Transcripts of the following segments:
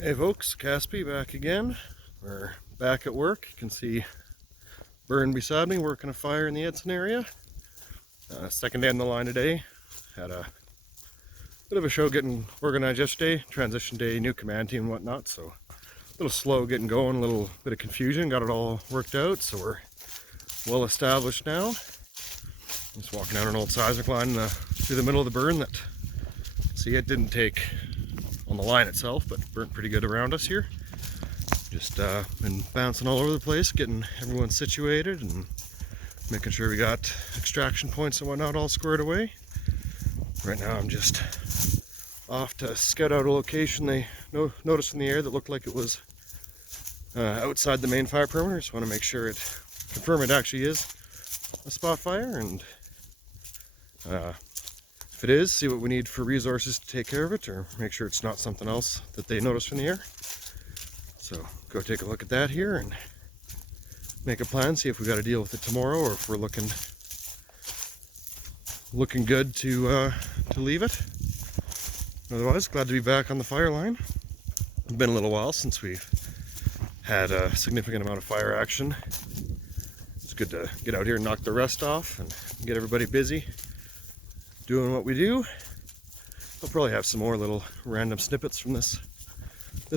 Hey folks, Caspi back again. We're back at work. You can see Burn beside me working a fire in the Edson area. Second day on the line today. Had a bit of a show getting organized yesterday. Transition day, new command team and whatnot. So a little slow getting going, a little bit of confusion. Got it all worked out, so we're well established now. Just walking down an old seismic line through the middle of the burn that, see, it didn't take on the line itself, but burnt pretty good around us here. Just been bouncing all over the place, getting everyone situated and making sure we got extraction points and whatnot all squared away. Right now I'm just off to scout out a location they noticed in the air that looked like it was outside the main fire perimeter. Just want to make sure confirm it actually is a spot fire, and if it is, see what we need for resources to take care of it, or make sure it's not something else that they noticed from the air. So go take a look at that here and make a plan, see if we got to deal with it tomorrow, or if we're looking good to leave it. Otherwise, glad to be back on the fire line. It's been a little while since we've had a significant amount of fire action. It's good to get out here and knock the rust off and get everybody busy doing what we do. I'll probably have some more little random snippets from this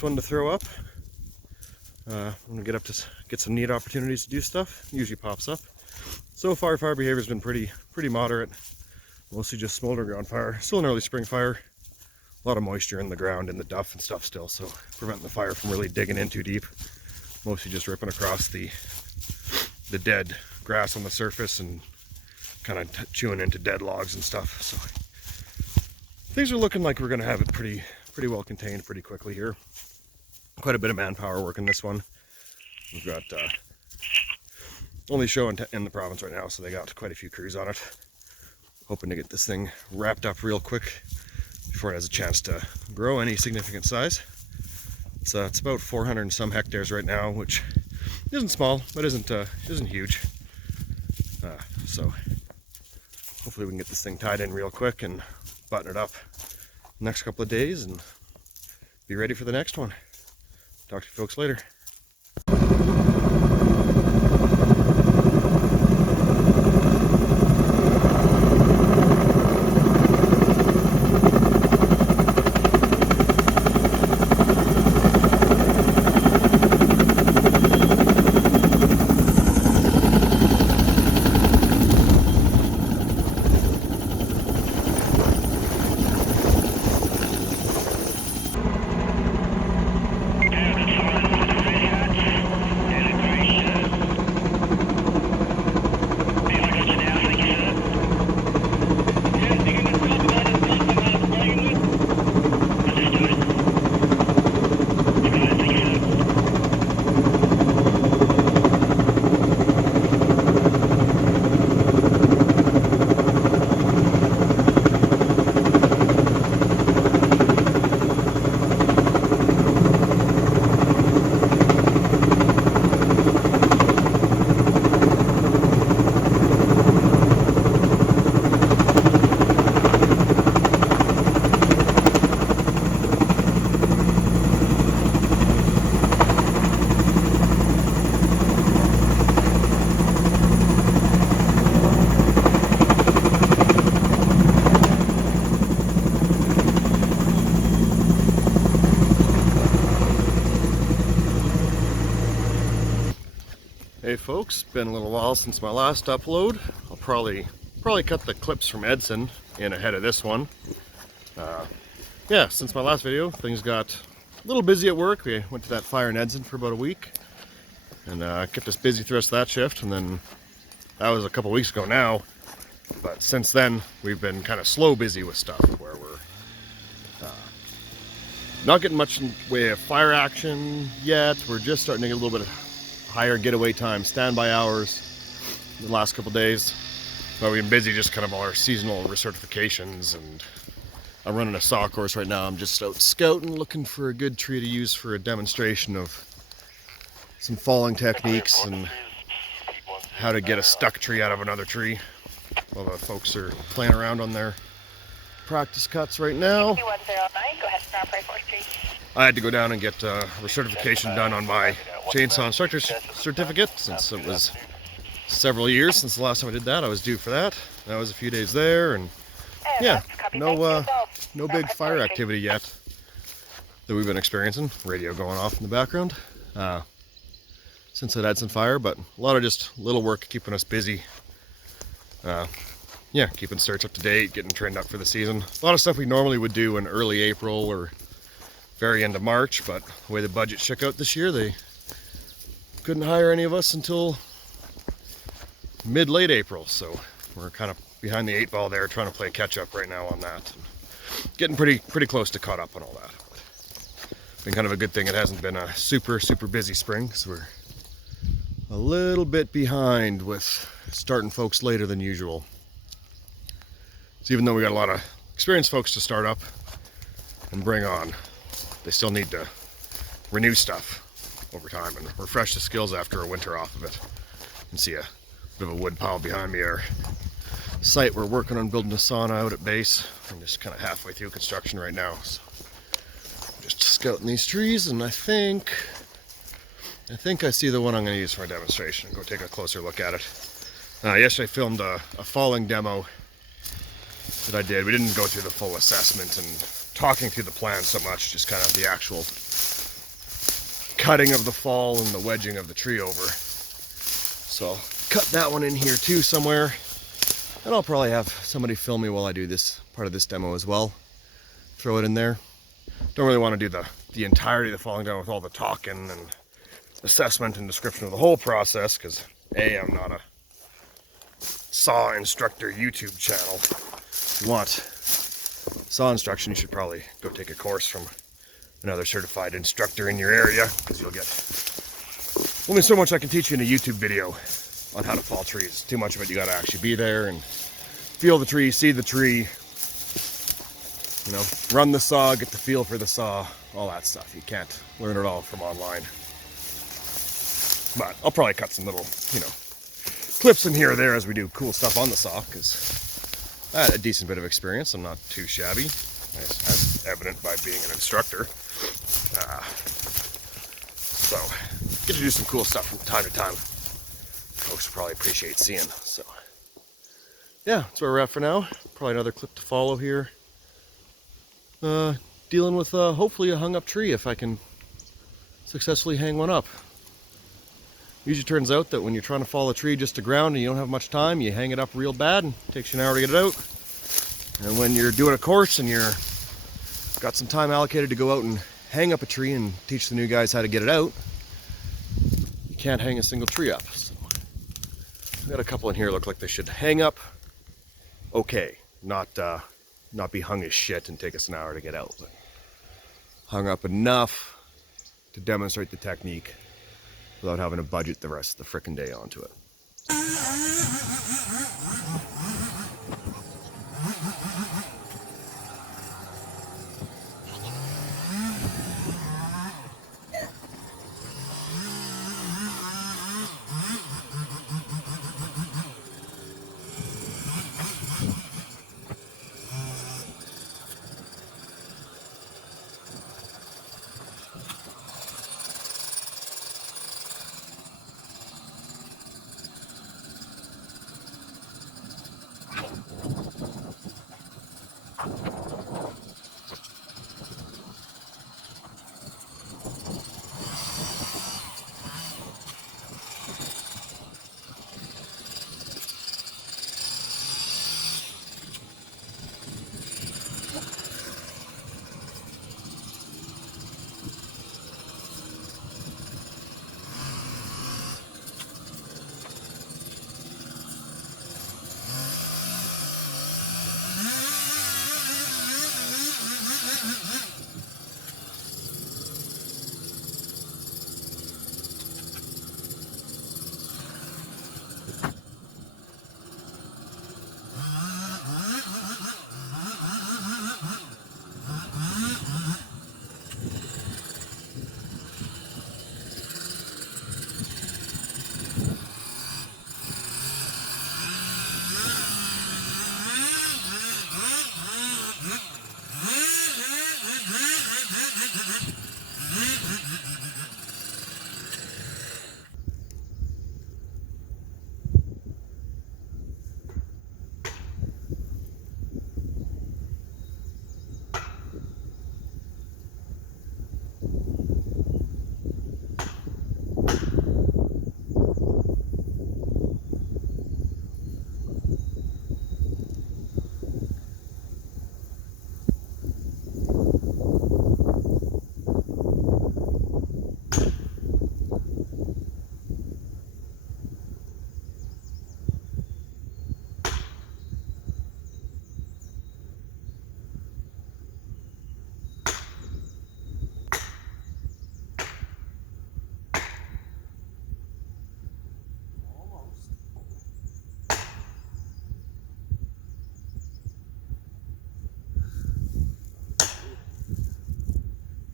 one to throw up. I'm gonna get some neat opportunities to do stuff. Usually pops up. So far, fire behavior's been pretty moderate. Mostly just smoldering ground fire. Still an early spring fire. A lot of moisture in the ground, in the duff and stuff still, so preventing the fire from really digging in too deep. Mostly just ripping across the dead grass on the surface and kind of chewing into dead logs and stuff. So things are looking like we're going to have it pretty well contained pretty quickly here. Quite a bit of manpower working this one. We've got only show in the province right now, so they got quite a few crews on it. Hoping to get this thing wrapped up real quick before it has a chance to grow any significant size. It's about 400 and some hectares right now, which isn't small, but isn't huge. So hopefully we can get this thing tied in real quick and button it up the next couple of days and be ready for the next one. Talk to you folks later. Hey folks, been a little while since my last upload. I'll probably cut the clips from Edson in ahead of this one. Yeah, since my last video, things got a little busy at work. We went to that fire in Edson for about a week, and kept us busy through the rest of that shift. And then that was a couple weeks ago now. But since then, we've been kind of slow busy with stuff where we're not getting much in the way of fire action yet. We're just starting to get a little bit of higher getaway time, standby hours in the last couple days. But we've been busy just kind of all our seasonal recertifications, and I'm running a saw course right now. I'm just out scouting, looking for a good tree to use for a demonstration of some falling techniques and how to get a stuck tree out of another tree. While the folks are playing around on their practice cuts right now. 2109, go ahead and start by 4th Street. I had to go down and get recertification done on my chainsaw instructor certificate, since it was several years since the last time I did that. I was due for that. That was a few days there, and yeah, no big fire activity yet that we've been experiencing. Radio going off in the background since that Edson fire, but a lot of just little work keeping us busy. Yeah, keeping certs up to date, getting trained up for the season. A lot of stuff we normally would do in early April or very end of March, but the way the budget shook out this year, they couldn't hire any of us until mid-late April, so we're kind of behind the 8 ball there, trying to play catch up right now on that. And getting pretty close to caught up on all that. But been kind of a good thing it hasn't been a super busy spring, because we're a little bit behind with starting folks later than usual. So even though we got a lot of experienced folks to start up and bring on, they still need to renew stuff over time and refresh the skills after a winter off of it. You can see a bit of a wood pile behind me. Our site, we're working on building a sauna out at base. I'm just kind of halfway through construction right now. So just scouting these trees, and I think I see the one I'm going to use for a demonstration. Go take a closer look at it. Yesterday I filmed a falling demo that I did. We didn't go through the full assessment and talking through the plan so much, just kind of the actual cutting of the fall and the wedging of the tree over. So I'll cut that one in here too somewhere, and I'll probably have somebody film me while I do this part of this demo as well. Throw it in there. Don't really want to do the entirety of the falling demo with all the talking and assessment and description of the whole process, because I'm not a saw instructor YouTube channel. If you want saw instruction, you should probably go take a course from another certified instructor in your area, because you'll get only so much I can teach you in a YouTube video on how to fall trees. Too much of it, you got to actually be there and feel the tree, see the tree, you know, run the saw, get the feel for the saw, all that stuff. You can't learn it all from online. But I'll probably cut some little, clips in here or there as we do cool stuff on the saw, because I had a decent bit of experience. I'm not too shabby, as evident by being an instructor. So, get to do some cool stuff from time to time. Folks will probably appreciate seeing. So, yeah, that's where we're at for now. Probably another clip to follow here. Dealing with hopefully a hung up tree, if I can successfully hang one up. Usually turns out that when you're trying to fall a tree just to ground and you don't have much time, you hang it up real bad and it takes you an hour to get it out. And when you're doing a course and you're got some time allocated to go out and hang up a tree and teach the new guys how to get it out, you can't hang a single tree up. So, I've got a couple in here look like they should hang up okay, not be hung as shit and take us an hour to get out, but hung up enough to demonstrate the technique without having to budget the rest of the frickin' day onto it.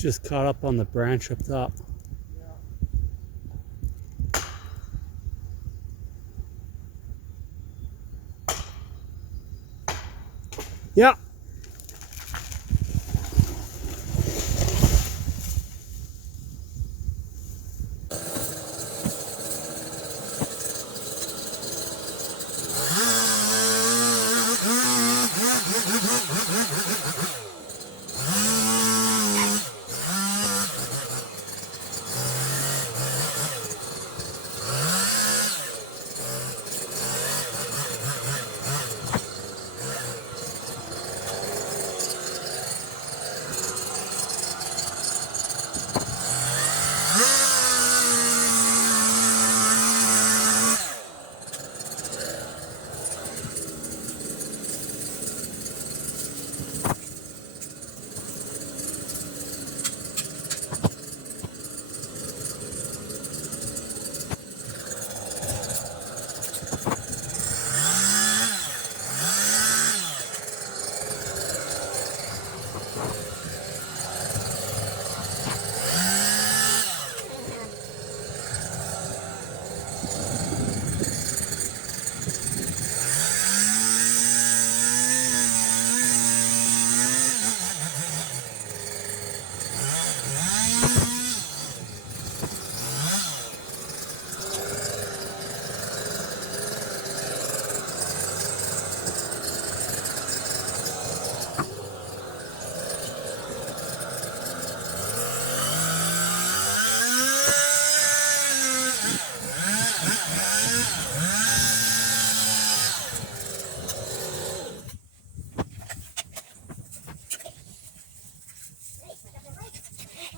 just caught up on the branch up top. Yeah.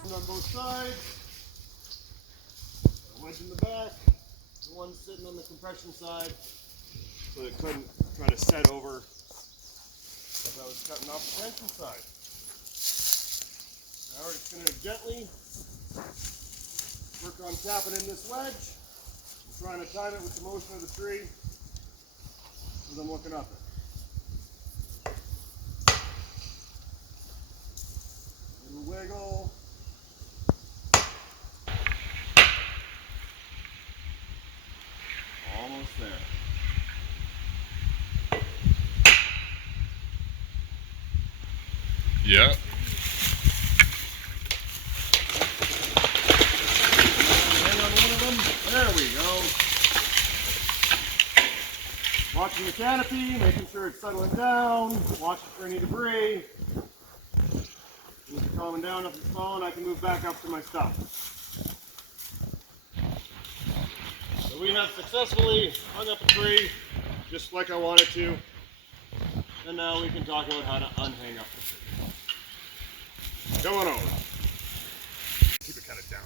On both sides, a wedge in the back, the one sitting on the compression side so it couldn't try to set over as I was cutting off the tension side. Now we're just going to gently work on tapping in this wedge and trying to time it with the motion of the tree as I'm looking up it. Little wiggle. Almost there. Yeah. Hang on one of them. There we go. Watching the canopy, making sure it's settling down, watching for any debris. Things are calming down up and falling, I can move back up to my stuff. So we have successfully hung up a tree just like I wanted to. And now we can talk about how to unhang up the tree. Come on over. Keep it kind of down.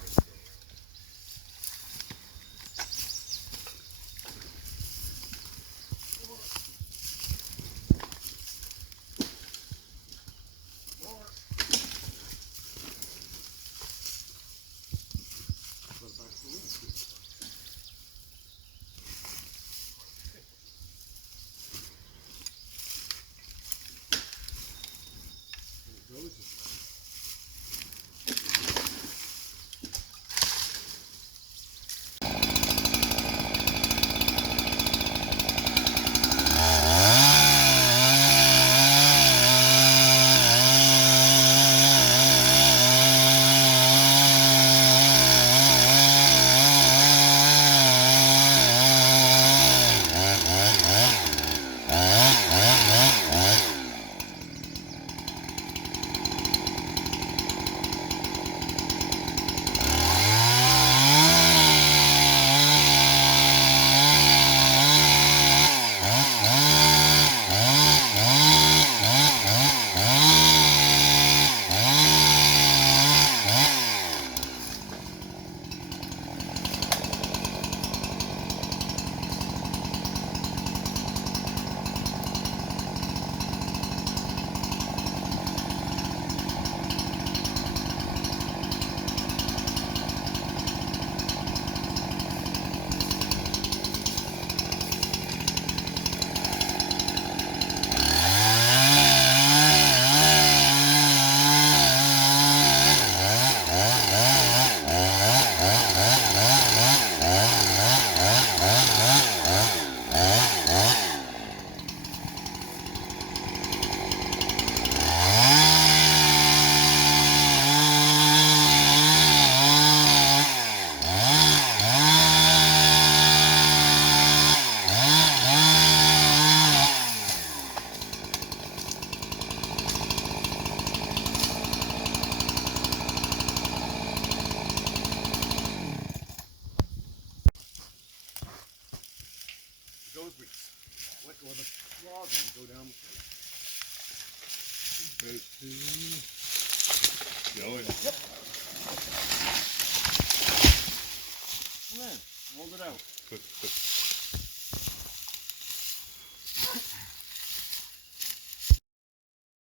Going. Yep. Come in. Hold it out. Quick, quick.